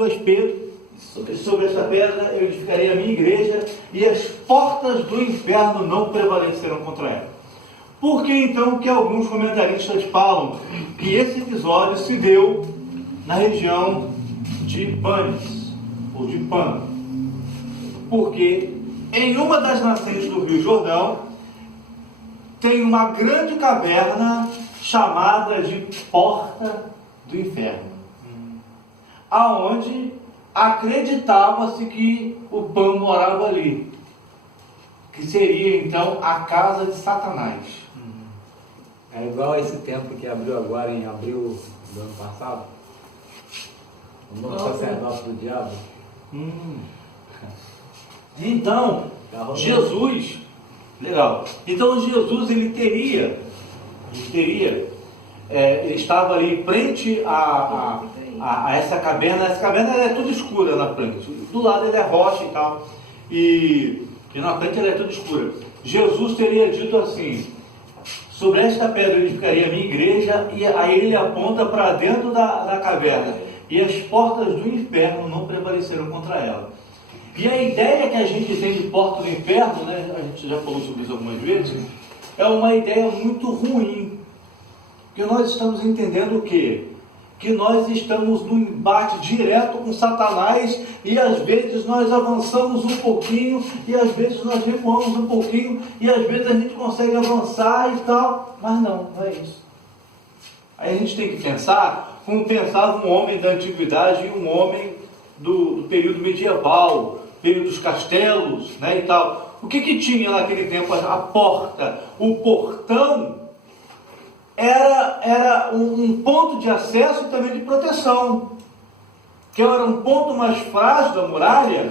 tu és Pedro, sobre esta pedra eu edificarei a minha igreja, e as portas do inferno não prevalecerão contra ela. Por que então que alguns comentaristas falam que esse episódio se deu na região de Panis, ou de Pan? Porque em uma das nascentes do Rio Jordão tem uma grande caverna chamada de Porta do Inferno, aonde acreditava-se que o Pan morava ali, que seria então a casa de Satanás. É igual esse templo que abriu agora em abril do ano passado, o novo sacerdote do diabo. Então, Jesus, legal. Então Jesus ele estava ali frente a essa caverna. Essa caverna é tudo escura na frente. Do lado ele é rocha e tal, e na frente ela é tudo escura. Jesus teria dito assim: sobre esta pedra eu edificaria a minha igreja, e aí ele aponta para dentro da caverna, e as portas do inferno não prevaleceram contra ela. E a ideia que a gente tem de porta do inferno, né, a gente já falou sobre isso algumas vezes, é uma ideia muito ruim, porque nós estamos entendendo o quê? Que nós estamos num embate direto com Satanás, e às vezes nós avançamos um pouquinho, e às vezes nós recuamos um pouquinho, e às vezes a gente consegue avançar e tal, mas não é isso. Aí a gente tem que pensar como pensava um homem da antiguidade e um homem do período medieval, período dos castelos, né, e tal. O que tinha naquele tempo? A porta, o portão, era um ponto de acesso e também de proteção, que era um ponto mais frágil da muralha.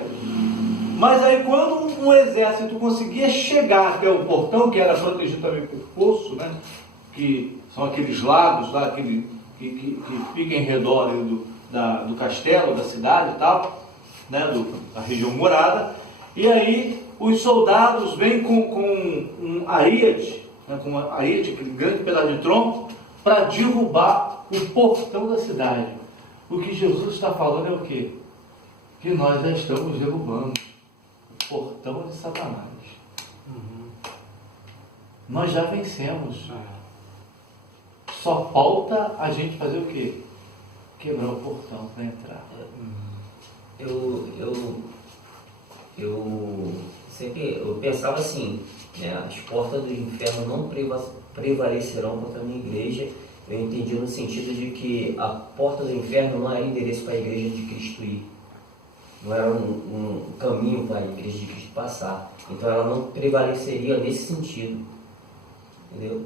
Mas aí quando um exército conseguia chegar até o portão, que era protegido também por fosso, né, que são aqueles lagos lá, que ficam em redor do castelo, da cidade e tal, né, da região murada, e aí os soldados vêm com um ariete, né, com uma ariete, aquele grande pedaço de tronco, para derrubar o portão da cidade. O que Jesus está falando é o quê? Que nós já estamos derrubando o portão de Satanás. Nós já vencemos. Só falta a gente fazer o quê? Quebrar o portão para entrar. Eu sempre pensava assim, né, as portas do inferno não prevalecerão contra a minha igreja. Eu entendi no sentido de que a porta do inferno não era endereço para a igreja de Cristo ir, não era um caminho para a igreja de Cristo passar. Então ela não prevaleceria nesse sentido, entendeu?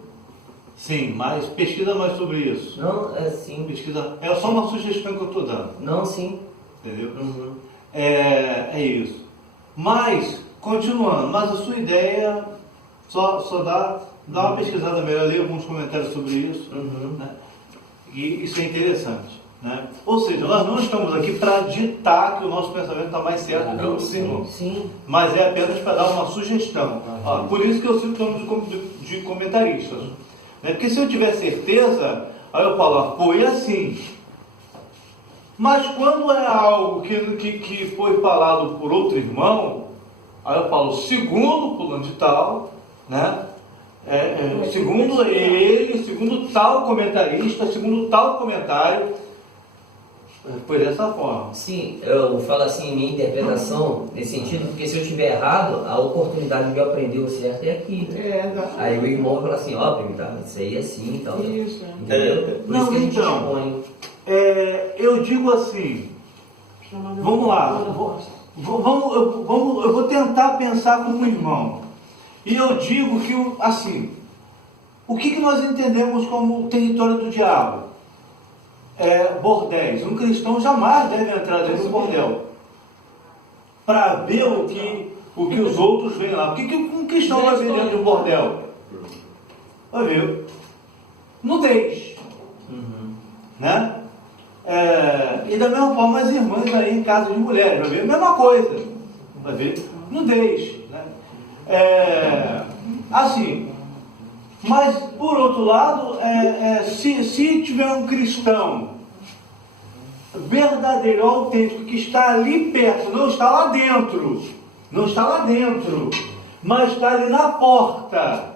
Sim, mas pesquisa mais sobre isso. Não, é sim. Pesquisa, é só uma sugestão que eu estou dando. Não, sim. Entendeu? É isso. Mas, continuando, mas a sua ideia só dá uma pesquisada melhor, ler alguns comentários sobre isso, né? E isso é interessante, né? Ou seja, nós não estamos aqui para ditar que o nosso pensamento está mais certo que o do Senhor, mas é apenas para dar uma sugestão. Por isso que eu cito o nome de comentaristas, né? Porque se eu tiver certeza, aí eu falo, foi assim. Mas quando é algo que foi falado por outro irmão, aí eu falo, segundo fulano de tal, né? Segundo ele, segundo tal comentarista, segundo tal comentário, foi dessa forma. Sim, eu falo assim, minha interpretação nesse sentido, porque se eu estiver errado, a oportunidade de eu aprender o certo é aqui. Aí o irmão fala assim, ó, tá, isso aí é assim e tal. Isso, entendeu? Por isso que a gente expõe. Eu digo assim, vamos lá, eu vou tentar pensar como irmão. E eu digo que, assim, o que nós entendemos como território do diabo? Bordéis. Um cristão jamais deve entrar dentro do bordel para ver o que os outros veem lá. O que um cristão vai ver dentro do bordel? Vai ver nudez, né? E da mesma forma as irmãs aí em casa de mulheres, vai ver a mesma coisa, vai ver nudez, né? Assim, mas por outro lado, se tiver um cristão verdadeiro, autêntico, que está ali perto, não está lá dentro, não está lá dentro, mas está ali na porta.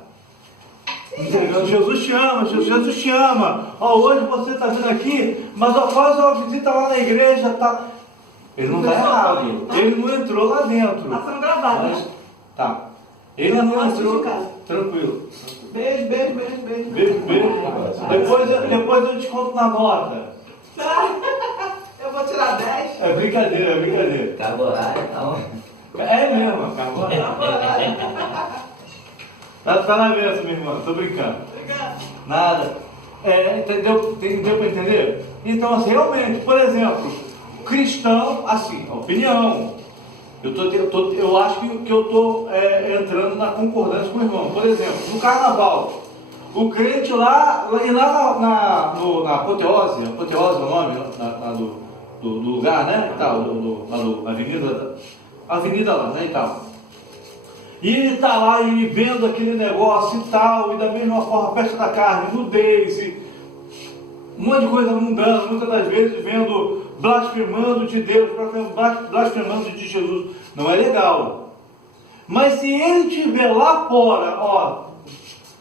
Entendeu? Jesus te ama, Jesus te ama. Ó, hoje você está vindo aqui, mas ó, faz uma visita lá na igreja, tá? Ele não está errado, ele não entrou lá dentro. Está sendo gravado, Mas, né? tá. Ele não entrou, tranquilo. Beijo. Beijo. Depois eu te conto na nota. Eu vou tirar 10. É brincadeira. Carborário, então. É mesmo, acabou. Tá na mesa, minha irmã, tô brincando. Obrigado. Nada. Entendeu para entender? Então, assim, realmente, por exemplo, cristão, assim, opinião. Eu acho que eu estou entrando na concordância com o irmão. Por exemplo, no carnaval, o crente lá na apoteose é o nome do lugar, né? Tal, avenida lá, né? E tal. E ele está lá e vendo aquele negócio e tal, e da mesma forma, festa da carne, nudez, e um monte de coisa mundana, muitas das vezes vendo, blasfemando de Deus, blasfemando de Jesus. Não é legal. Mas se ele estiver lá fora, ó,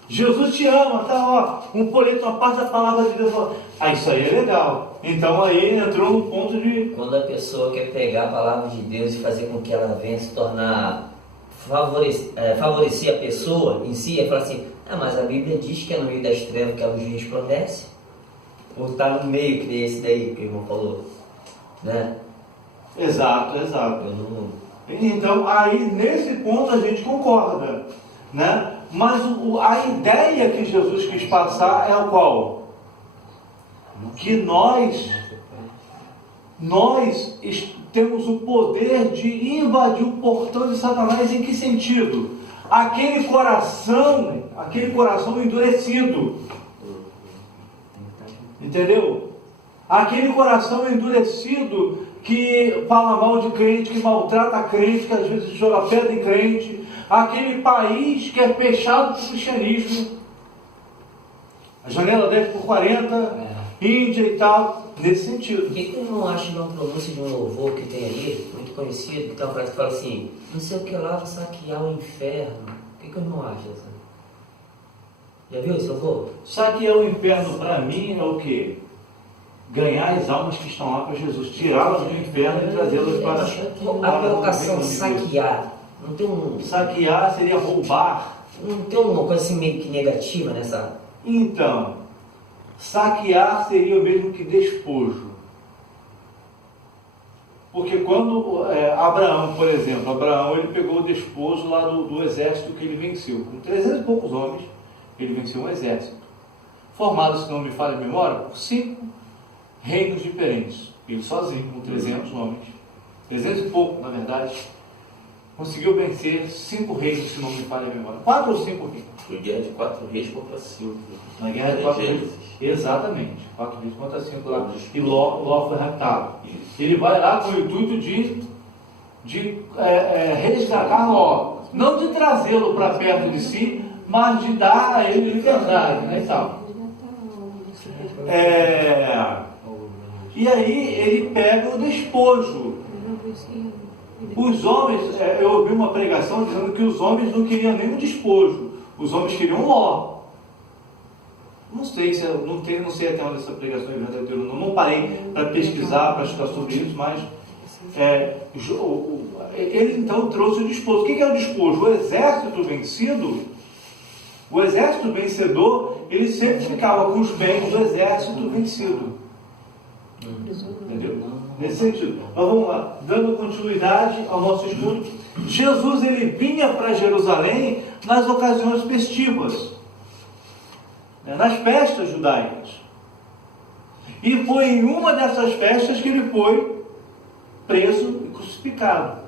Jesus te ama, tá, ó, um folheto, uma parte da palavra de Deus, ó, isso aí é legal. Então aí entrou no ponto de... Quando a pessoa quer pegar a palavra de Deus e fazer com que ela venha se tornar... favorecer a pessoa em si, é falar assim, mas a Bíblia diz que é no meio das trevas que a luz resplandece. Ou está no meio, que nem esse daí que o irmão falou, né? Exato. Eu não... Então, aí nesse ponto a gente concorda, né? Mas a ideia que Jesus quis passar é o qual? Que nós temos o poder de invadir o portão de Satanás. Em que sentido? Aquele coração endurecido. Entendeu? Aquele coração endurecido que fala mal de crente, que maltrata crente, que às vezes joga pedra em crente. Aquele país que é fechado para o cristianismo. A janela 10x40, Índia e tal, nesse sentido. O que eu não acho de uma pronúncia de um louvor que tem ali, muito conhecido, que tem uma frase que fala assim, não sei o que lá, vou saquear o inferno. O que eu não acho dessa? Já viu esse louvor? Saquear o inferno para mim é o quê? Ganhar as almas que estão lá para Jesus, tirá-las do inferno e trazê-las para a colocação saquear, não tem um... Saquear seria roubar. Não tem uma coisa assim meio que negativa nessa... Então, saquear seria o mesmo que despojo. Porque quando Abraão, por exemplo, ele pegou o despojo lá do exército que ele venceu. Com 300 e poucos homens, ele venceu um exército. Formado, se não me falha a memória, por 5 reinos diferentes. Ele sozinho, com 300 homens. 300 e pouco, na verdade. Conseguiu vencer 5 reinos, se não me falha a memória. 4 ou 5 reinos. Foi guerra de 4 reis contra 5. Na guerra de 4 reis. Exatamente. 4 reis contra 5 lá. E Ló foi raptado. Ele vai lá com o intuito de resgatar Ló. Não de trazê-lo para perto de si, mas de dar a ele liberdade, né, e tal. E aí ele pega o despojo. Os homens, eu ouvi uma pregação dizendo que os homens não queriam nem o despojo, os homens queriam Ló. Não sei até onde essa pregação é verdadeira, não parei para pesquisar, para estudar sobre isso, mas ele então trouxe o despojo. O que é o despojo? O exército vencido, o exército vencedor, ele sempre ficava com os bens do exército vencido. Entendeu? Nesse sentido. Mas vamos lá, dando continuidade ao nosso estudo. Jesus, ele vinha para Jerusalém nas ocasiões festivas, nas festas judaicas. E foi em uma dessas festas que ele foi preso e crucificado.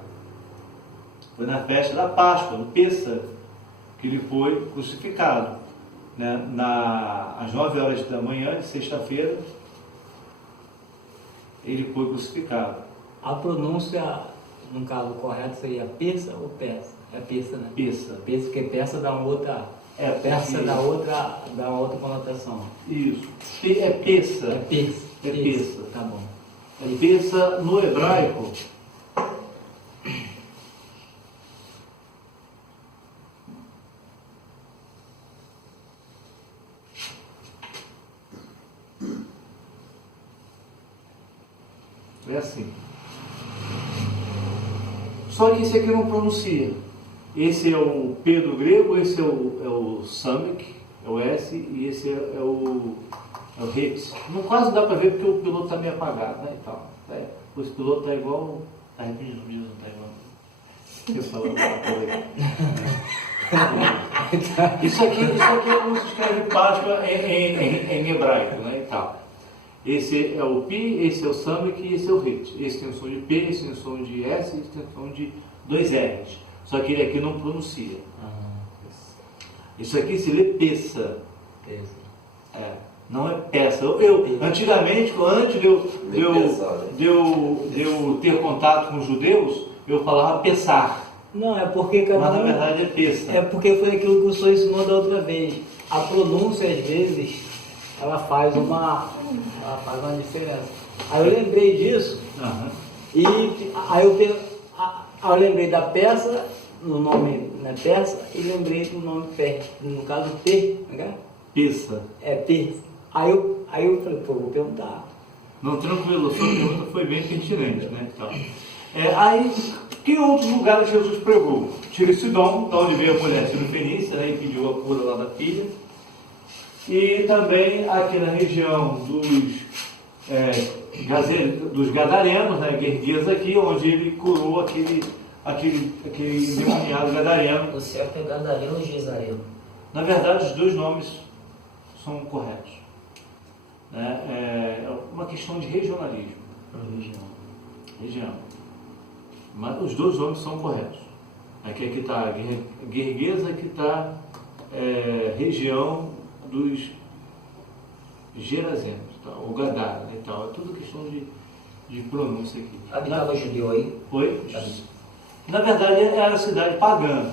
Foi na festa da Páscoa, no Pêssar, que ele foi crucificado. Às 9 horas da manhã de sexta-feira, ele foi crucificado. A pronúncia, no caso correto, seria peça ou peça? É peça, né? Peça. Peça, porque peça dá uma outra... peça dá uma outra conotação. Isso. É peça. É peça. É peça. Tá bom. Peça no hebraico é assim. Só que esse aqui não pronuncia. Esse é o P do grego, esse é o Samek, é o S, e esse é o Hits. Não quase dá para ver porque o piloto está meio apagado, né? Então, esse piloto está igual. Está arrependido disso, não está igual. Eu falo, isso aqui é como se escreve Páscoa em hebraico, né? E tal. Esse é o Pi, esse é o Samek e esse é o Hit. Esse tem o som de P, esse tem o som de S, esse tem o som de 2 R's. Só que ele aqui não pronuncia. Isso aqui se lê peça. Não é peça. Antigamente, antes de eu ter contato com os judeus, eu falava pensar. Não, é porque cada Mas na verdade é peça. É porque foi aquilo que o senhor ensinou da outra vez. A pronúncia, às vezes, ela faz uma diferença. Aí eu lembrei disso, e aí eu lembrei da peça, no nome, né, peça, e lembrei do nome pé, no caso P, né? Peça. É P. Aí eu falei, pô, vou perguntar. Não, tranquilo, a sua pergunta foi bem pertinente, né? Então, aí, que outros lugares Jesus pregou? Tiro e Sidom, da onde veio a mulher Cirofenícia, né, e pediu a cura lá da filha. E também aqui na região dos Gadarenos, né, Gergues aqui, onde ele curou aquele endemoniado Gadareno. O certo é Gadareno ou Gesareno? Na verdade, os dois nomes são corretos. É uma questão de regionalismo. Região. Mas os dois nomes são corretos. Aqui está Gergues, aqui está região dos Gerazenos, tá? O Gadara e tal. É tudo questão de pronúncia aqui. Habitava judeu aí? Oi? Na verdade, era a cidade pagã.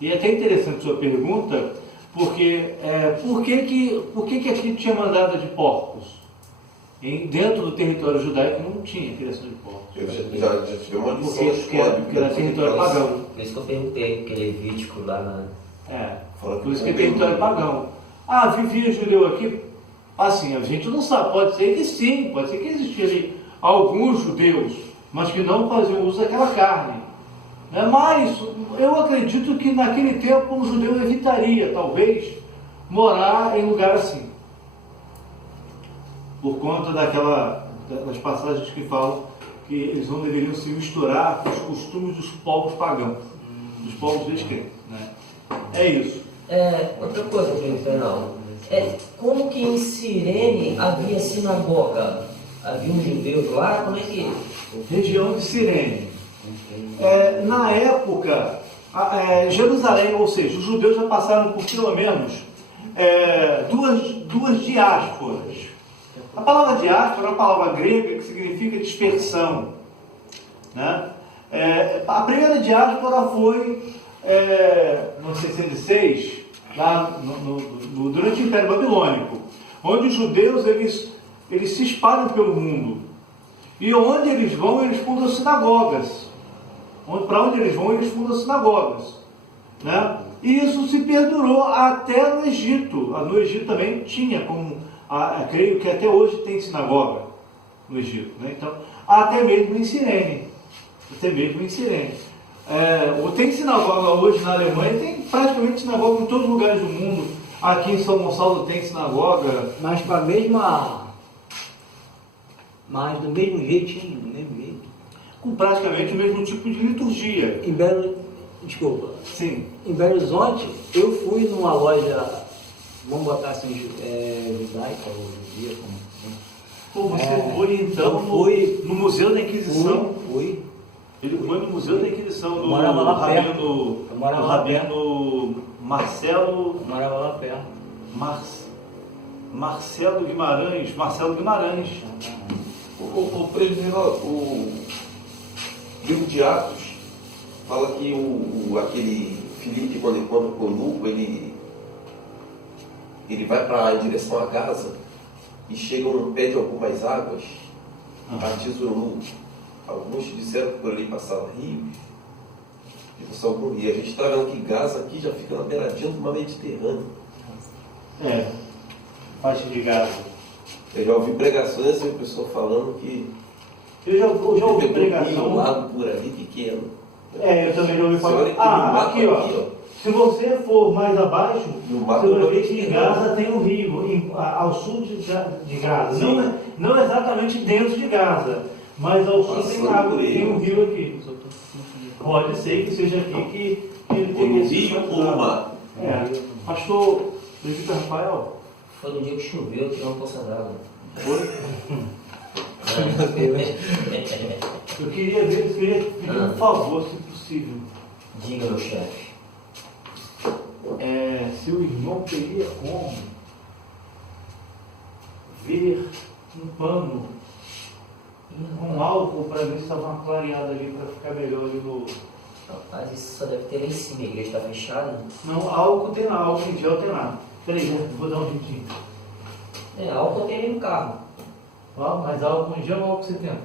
E é até interessante a sua pergunta, porque por que aqui tinha mandada de porcos? Dentro do território judaico não tinha criação de porcos. Já tive uma lição Porque era território pagão. Por isso que eu perguntei, porque Levítico lá na... Por isso que é território pagão. Vivia judeu aqui? Assim, a gente não sabe. Pode ser que sim, pode ser que existiam ali alguns judeus, mas que não faziam uso daquela carne. Mas eu acredito que naquele tempo um judeu evitaria, talvez, morar em lugar assim. Por conta das passagens que falam que eles não deveriam se misturar com os costumes dos povos pagãos, dos povos descrentes, né? É isso. Outra coisa, Fernando, como que em Cirene havia sinagoga? Havia um judeu lá? Como é que... Região de Cirene. Na época, Jerusalém, ou seja, os judeus já passaram por pelo menos duas diásporas. A palavra diáspora é uma palavra grega que significa dispersão, né? A primeira diáspora foi no 606, lá durante o Império Babilônico, onde os judeus eles se espalham pelo mundo. E onde eles vão, eles fundam sinagogas. Para onde eles vão, eles fundam sinagogas. Né? E isso se perdurou até no Egito. No Egito também tinha, creio que até hoje tem sinagoga no Egito. Né? Então, até mesmo em Cirene. Tem sinagoga hoje na Alemanha, tem praticamente sinagoga em todos os lugares do mundo. Aqui em São Gonçalo tem sinagoga. Mas com a mesma... Mas do mesmo jeitinho, do mesmo jeito. Com praticamente o mesmo tipo de liturgia. Sim. Em Belo Horizonte, eu fui numa loja, vamos botar assim, judaica ou judia, Você foi então no Museu da Inquisição? Fui. Ele foi no Museu da Inquisição do rabino Marcelo. Eu morava lá perto. Marcelo Guimarães. O livro de Atos fala que aquele Filipe, quando encontra com o eunuco, ele vai em direção à casa e chega no pé de algumas águas. batizou. Alguns disseram que por ali passava rios, e passava por rio. A gente está vendo que Gaza aqui já fica na beiradinha do mar Mediterrâneo. Faixa de Gaza. Eu já ouvi pregações e o pessoal falando que Eu já ouvi um pregação. lago por ali pequeno. Eu também já ouvi Você olha falar. que no mapa Aqui, ó. Se você for mais abaixo, No mapa você vai ver do que em Mediterrâneo. Gaza tem um rio, ao sul de Gaza. Não exatamente dentro de Gaza, mas ao sul tem Passando água, por ele. tem um rio aqui. Pode ser que seja aqui que ele Ou tem no esse rio ou no mar. Pastor Benedito Rafael, Foi no dia que choveu, tirou uma poça d'água. eu queria pedir um favor, se possível. Diga, meu chefe. Se o irmão teria como ver um pano com álcool para ver se estava uma clareada ali para ficar melhor ali no. Rapaz, isso só deve ter lá em cima, a igreja está fechada. Não, álcool tem lá, álcool em gel tem lá. Peraí, vou dar um jeitinho. Álcool tem aí no carro. Mas álcool em gel ou álcool 70?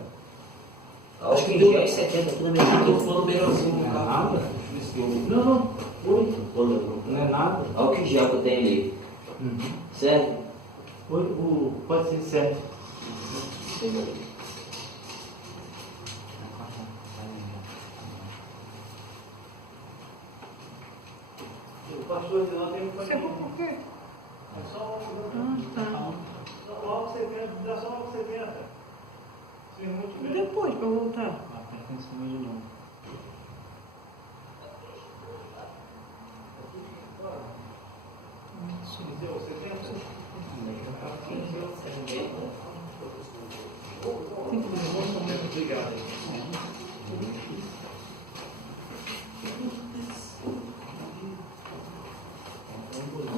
Álcool em gel e 70, tudo na mesma Estou coisa. falando melhorzinho no carro. Nada. Não. Oi. Não é nada. Álcool em gel que eu tenho ali. Sério? Pode ser certo. O pastor de lá tem um paninho. Por quê? É só álcool. Tá. O álcool 70, dá só álcool 70. Sim, muito bem. Depois, pra eu voltar. Aperta em cima de novo. Deu 70? Obrigado.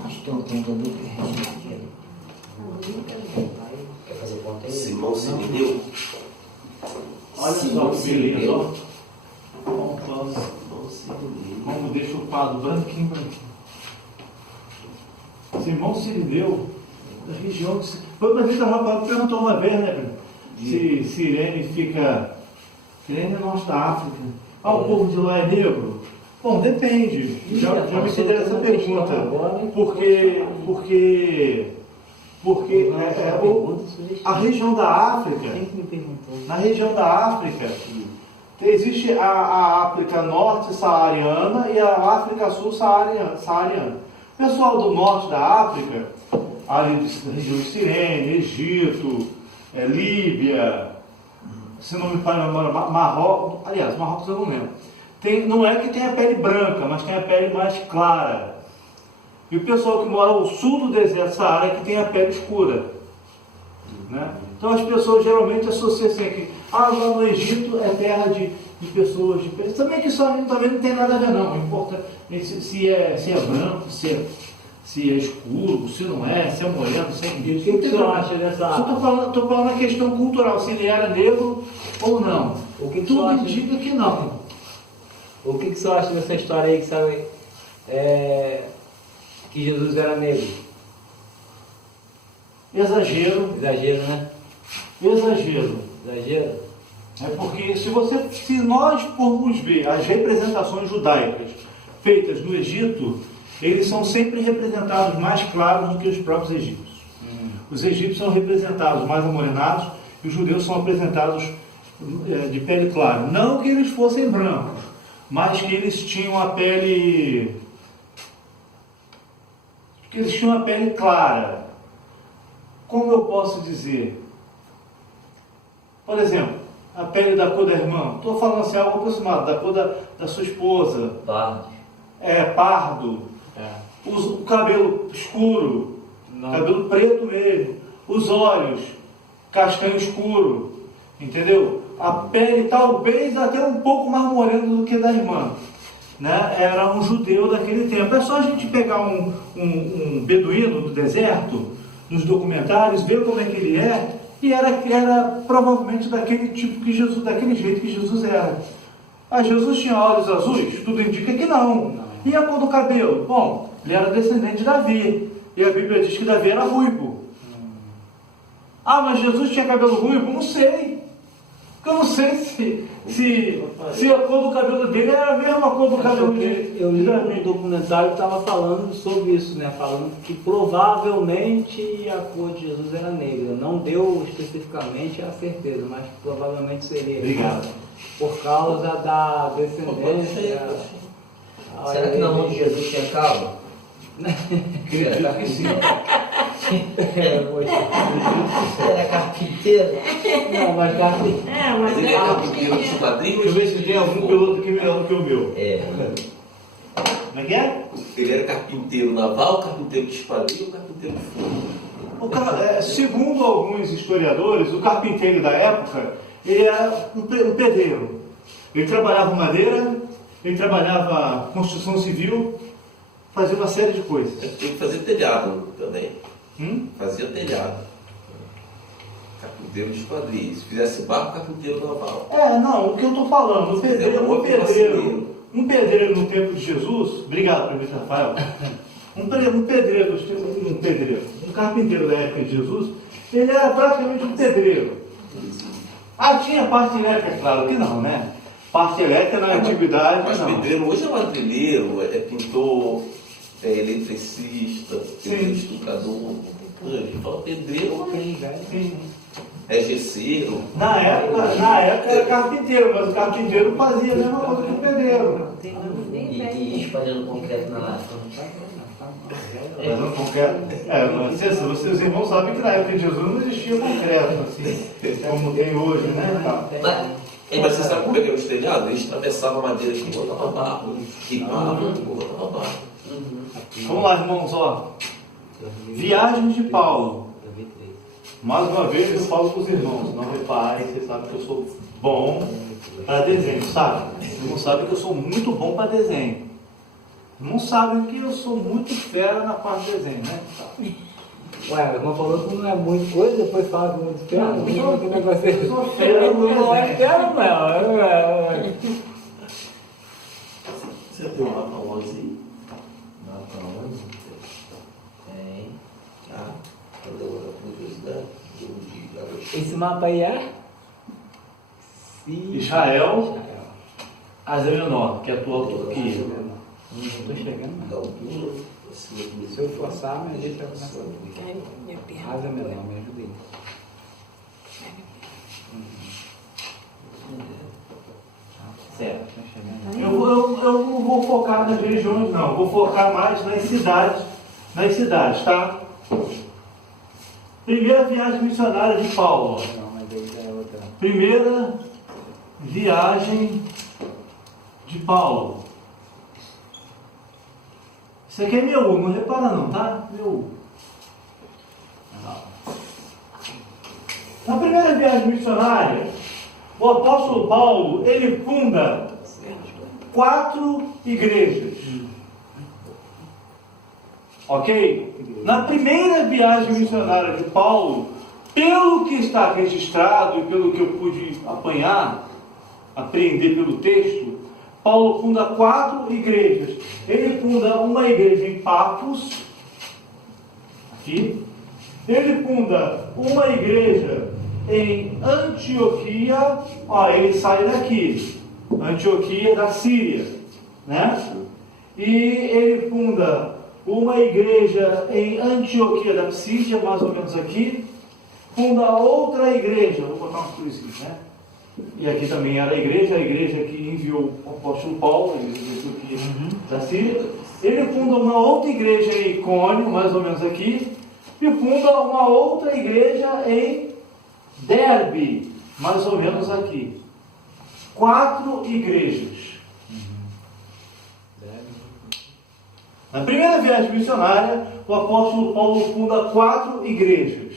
Estou tentando aqui. Quer fazer conta aí? Simão Sirineu. Olha Simão só que beleza, Sirineu. ó. Olha o pano. Simão Sirineu. Como deixa o quadro branquinho. Simão Sirineu, da região de. Foi o prefeito Rafael que perguntou uma vez, né, Bruno? Se Cirene fica. Cirene é norte da África. O povo de lá é negro? Bom, depende. Já me fizeram essa pergunta. Porque a região da África. Quem que me perguntou? Na região da África, existe a África norte saariana e a África sul saariana. O pessoal do norte da África, ali da região de Cirene, Egito, Líbia, se não me falha a memória, Marrocos, aliás, Marrocos eu não lembro. Não é que tem a pele branca, mas tem a pele mais clara. E o pessoal que mora ao sul do deserto Saara é que tem a pele escura. Né? Então as pessoas geralmente associam assim que lá no Egito é terra de pessoas de pele. Também que isso também não tem nada a ver não. O importante é se é branco, se é escuro, se não é, se é moreno, se é E o que o senhor acha dessa. Estou falando a questão cultural, se ele era negro ou não. O que o senhor Tudo acha? indica que não. O que o senhor acha dessa história aí que sabe que Jesus era negro? Exagero, Exagero, né? exagero. Exagero? É porque se nós formos ver as representações judaicas feitas no Egito, eles são sempre representados mais claros do que os próprios egípcios. Os egípcios são representados mais amorenados e os judeus são apresentados de pele clara. Não que eles fossem brancos, mas que eles tinham a pele clara. Como eu posso dizer? Por exemplo, a pele da cor da irmã. Estou falando assim, algo aproximado, da cor da sua esposa. Pardo. Pardo. O cabelo escuro. Não. Cabelo preto mesmo. Os olhos, castanho escuro. Entendeu? A pele talvez até um pouco mais morena do que da irmã. Né? Era um judeu daquele tempo. É só a gente pegar um beduíno do deserto, nos documentários, ver como é que ele é, e era provavelmente daquele tipo que Jesus, daquele jeito que Jesus era. Jesus tinha olhos azuis? Tudo indica que não. E a cor do cabelo? Bom, ele era descendente de Davi, e a Bíblia diz que Davi era ruivo. Mas Jesus tinha cabelo ruivo? Não sei. Porque eu não sei se a cor do cabelo dele era a mesma cor do cabelo dele. Eu li um documentário que estava falando sobre isso, né? Falando que provavelmente a cor de Jesus era negra. Não deu especificamente a certeza, mas provavelmente seria. Obrigado. Por causa da descendência. Será que na mão de Jesus tinha calo? Acredito que sim. Era carpinteiro? Não, mas carpinteiro. É, Mas ele é carpinteiro de padrinho? Deixa eu ver se tem algum piloto que é melhor do que o meu. É. Como é que é? Ele era carpinteiro naval, carpinteiro de esquadrilha ou carpinteiro de fogo? Segundo alguns historiadores, o carpinteiro da época, ele era um pedreiro. Ele trabalhava madeira, ele trabalhava construção civil, fazia uma série de coisas. Tinha que fazer telhado também. Fazia telhado. Carpinteiro de esquadrilha. Se fizesse barco, carpinteiro naval. Não, o que eu estou falando, um pedreiro no tempo de Jesus, obrigado, prefeito Rafael, um carpinteiro da época de Jesus, ele era praticamente um pedreiro. Tinha parte elétrica, claro que não, né? Parte elétrica na antiguidade, Mas não. pedreiro hoje é ladrilheiro, é pintor, é eletricista, pedreiro estucador. Ele fala pedreiro, é gesseiro. Na época era carpinteiro, mas o carpinteiro fazia a mesma coisa que o pedreiro. E espalhando concreto na lata. Mas não concreto. Vocês irmãos sabem que na época de Jesus não existia concreto, assim, como tem hoje, né? Mas você sabe como é que era os telhados? Eles atravessavam a madeira aqui e botavam barro. Ripavam e botavam barro. Vamos lá, irmãos, ó. Viagem de Paulo. Mais uma vez eu falo para os irmãos, não reparem, vocês sabem que eu sou bom para desenho, sabe? Vocês não sabem que eu sou muito bom para desenho. Não sabem que eu sou muito fera na parte de desenho, né? Ué, o irmão falou que não é muita coisa, depois fala que muito fera. Não, Que negócio é esse? eu sou fera no Não é desenho. fera, não. Você tem um mapa 11 aí? Mapa 11? Tem. Quando eu era curiosidade, eu digo. Esse mapa aí é? Israel, Ásia Menor, que é a atual Turquia. Não estou chegando, Da não. altura, Se eu forçar, minha gente vai começar a Asa menor, me ajuda aí. Certo. Eu não vou focar nas regiões, não. Vou focar mais nas cidades, tá? Primeira viagem missionária de Paulo. Não, mas aí já é outra. Primeira viagem de Paulo. Isso aqui é meu U, não repara não, tá? Meu U. Na primeira viagem missionária, o apóstolo Paulo, ele funda 4 igrejas. Ok? Na primeira viagem missionária de Paulo, pelo que está registrado e pelo que eu pude apreender pelo texto, Paulo funda 4 igrejas. Ele funda uma igreja em Pafos, aqui. Ele funda uma igreja em Antioquia, ele sai daqui, Antioquia da Síria, né? E ele funda uma igreja em Antioquia da Psídia, mais ou menos aqui, funda outra igreja, vou botar umas cruzinhas, né? E aqui também era a igreja que enviou o apóstolo Paulo, a igreja de Antioquia da Síria. Ele funda uma outra igreja em Icônio, mais ou menos aqui, e funda uma outra igreja em Derbe, mais ou menos aqui. 4 igrejas. Na primeira viagem missionária, o apóstolo Paulo funda 4 igrejas.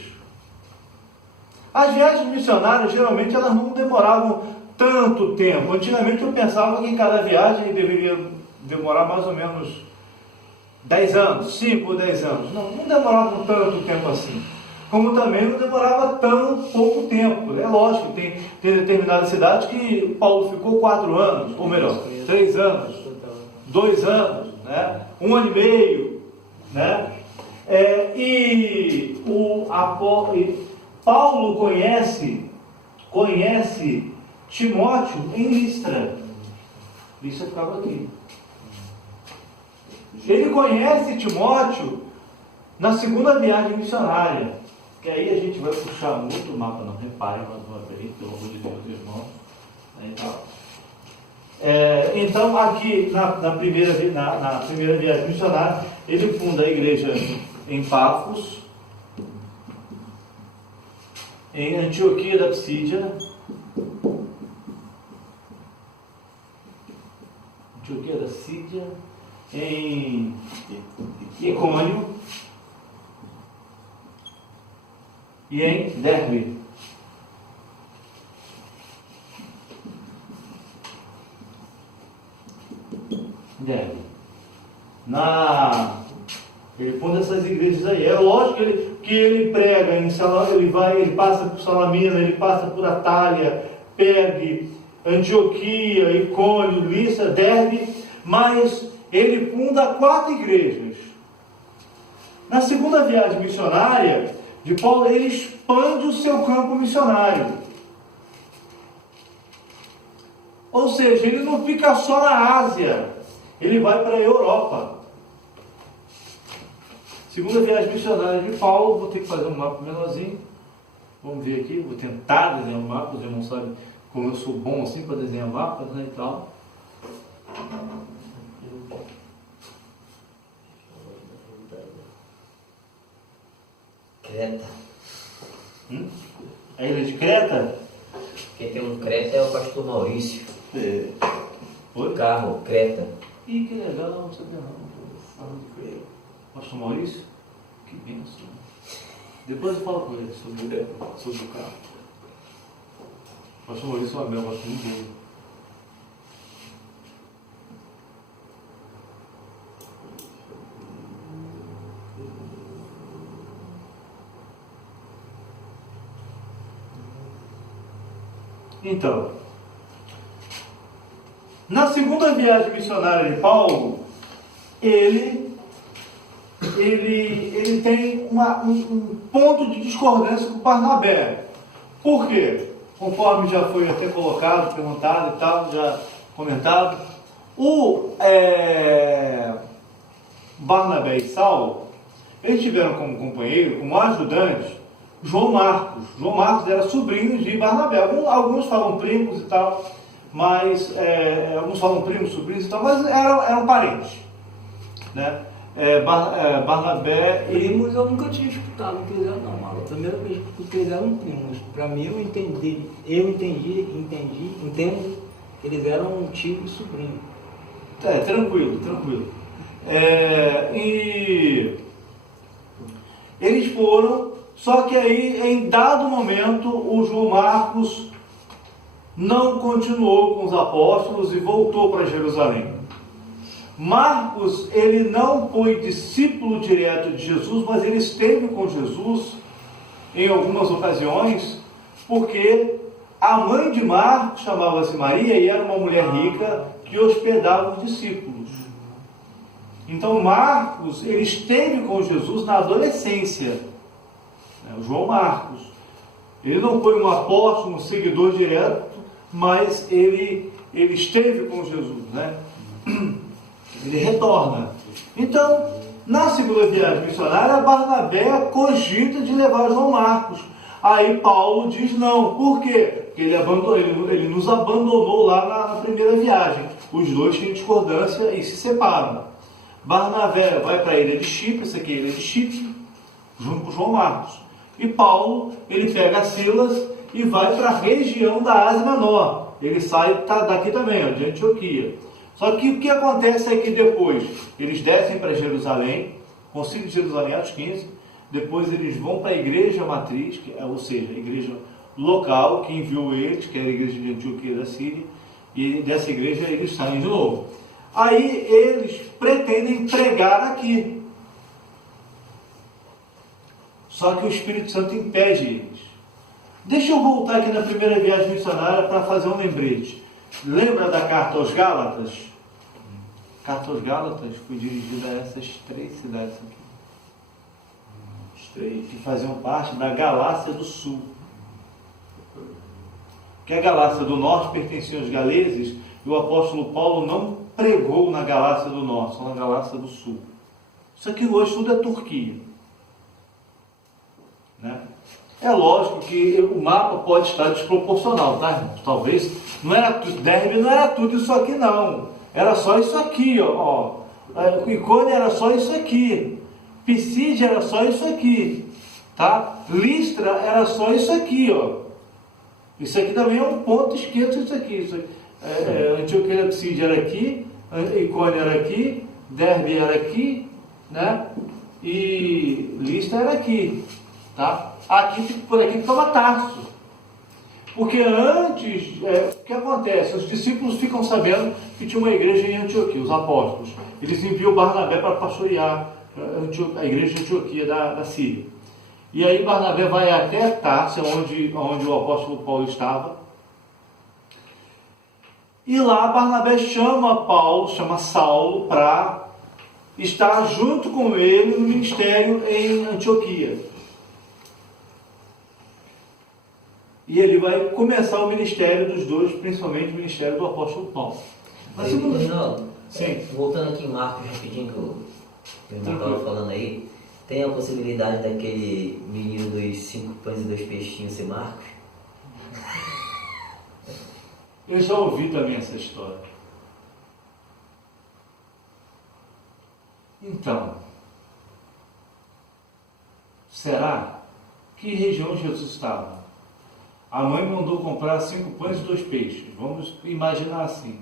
As viagens missionárias, geralmente, elas não demoravam tanto tempo. Antigamente eu pensava que em cada viagem deveria demorar mais ou menos 10 anos, 5 ou 10 anos. Não demorava tanto tempo assim. Como também não demorava tão pouco tempo. É lógico, tem determinadas cidades que Paulo ficou 4 anos, ou melhor, 3 anos, 2 anos, né? 1 ano e meio, né? Paulo conhece Timóteo em Listra. Listra ficava aqui. Ele conhece Timóteo na segunda viagem missionária. Que aí a gente vai puxar muito o mapa, não reparem mais uma vez, pelo amor de Deus, irmãos. Então, aqui na primeira viagem missionária, ele funda a igreja em Pafos, em Antioquia da Psídia, em Icônio e em Derbe. Ele funda essas igrejas aí. É lógico que ele prega em ele passa por Salamina, ele passa por Atália, Pergue, Antioquia, Icônio, Listra, Derbe, mas ele funda 4 igrejas. Na segunda viagem missionária de Paulo, ele expande o seu campo missionário. Ou seja, ele não fica só na Ásia, ele vai para a Europa. Segunda viagem missionária de Paulo, vou ter que fazer um mapa menorzinho. Vamos ver aqui, vou tentar desenhar um mapa, os irmãos sabem como eu sou bom assim para desenhar mapas, né, e tal. Creta. A ilha de Creta? Quem tem um Creta é o pastor Maurício. Oi? Carro, Creta. Ih, que legal, não sabia não. Pastor Maurício? Que bênção. Depois eu falo com ele sobre o carro. Pastor Maurício é uma bela, gosto muito dele. Então, na segunda viagem missionária de Paulo, ele tem um ponto de discordância com Barnabé. Por quê? Conforme já foi até colocado, perguntado e tal, já comentado, o Barnabé e Saulo, eles tiveram como companheiro, como ajudante, João Marcos. João Marcos era sobrinho de Barnabé. Alguns falam primos e tal, mas alguns falam primos, sobrinhos e tal, mas eram parentes, né? Barnabé e... Primos eu nunca tinha escutado que eles eram, não. A primeira vez que escutei que eles eram primos. Para mim eu entendo que eles eram um tio e sobrinho. Tranquilo. E eles foram, só que aí em dado momento o João Marcos não continuou com os apóstolos e voltou para Jerusalém. Marcos, ele não foi discípulo direto de Jesus, mas ele esteve com Jesus em algumas ocasiões, porque a mãe de Marcos chamava-se Maria e era uma mulher rica que hospedava os discípulos. Então Marcos, ele esteve com Jesus na adolescência, o João Marcos. Ele não foi um apóstolo, um seguidor direto, mas ele esteve com Jesus, né? Ele retorna. Então, na segunda viagem missionária, Barnabé cogita de levar João Marcos. Aí Paulo diz não. Por quê? Porque ele nos abandonou lá na primeira viagem. Os dois têm discordância e se separam. Barnabé vai para a ilha de Chipre, essa aqui é a ilha de Chipre, junto com João Marcos. E Paulo, ele pega Silas e vai para a região da Ásia Menor. Ele sai daqui também, de Antioquia. Só que o que acontece é que depois eles descem para Jerusalém, Concílio de Jerusalém, Atos 15, depois eles vão para a igreja matriz, ou seja, a igreja local que enviou eles, que era a igreja de Antioquia da Síria, e dessa igreja eles saem de novo. Aí eles pretendem pregar aqui. Só que o Espírito Santo impede eles. Deixa eu voltar aqui na primeira viagem missionária para fazer um lembrete. Lembra da carta aos Gálatas? A carta aos Gálatas foi dirigida a essas 3 cidades aqui. As 3 que faziam parte da Galácia do Sul. que a Galácia do Norte pertencia aos galeses e o apóstolo Paulo não pregou na Galácia do Norte, só na Galácia do Sul. Isso aqui hoje tudo é Turquia. Né? É lógico que o mapa pode estar desproporcional, tá, irmãos? Talvez, Derbe não era tudo isso aqui, não. Era só isso aqui, ó. Icônia era só isso aqui. Pisídia era só isso aqui. Tá? Listra era só isso aqui, ó. Isso aqui também é um ponto esquerdo, isso aqui. Antioquia Pisídia era aqui, Icônia era aqui, Derbe era aqui, né? E Listra era aqui. Tá? Por aqui ficava Tarso. Porque antes, o que acontece? Os discípulos ficam sabendo que tinha uma igreja em Antioquia, os apóstolos. Eles enviam Barnabé para pastorear a igreja de Antioquia da Síria. E aí Barnabé vai até Tarso, onde o apóstolo Paulo estava. E lá Barnabé chama Saulo para estar junto com ele no ministério em Antioquia. E ele vai começar o ministério dos dois, principalmente o ministério do apóstolo Paulo. Mas, Rinaldo, sim. Voltando aqui em Marcos rapidinho, que o irmão estava falando aí, tem a possibilidade daquele menino dos 5 pães e 2 peixinhos ser Marcos? Eu já ouvi também essa história. Então, será? Que região Jesus estava? A mãe mandou comprar 5 pães e 2 peixes. Vamos imaginar assim.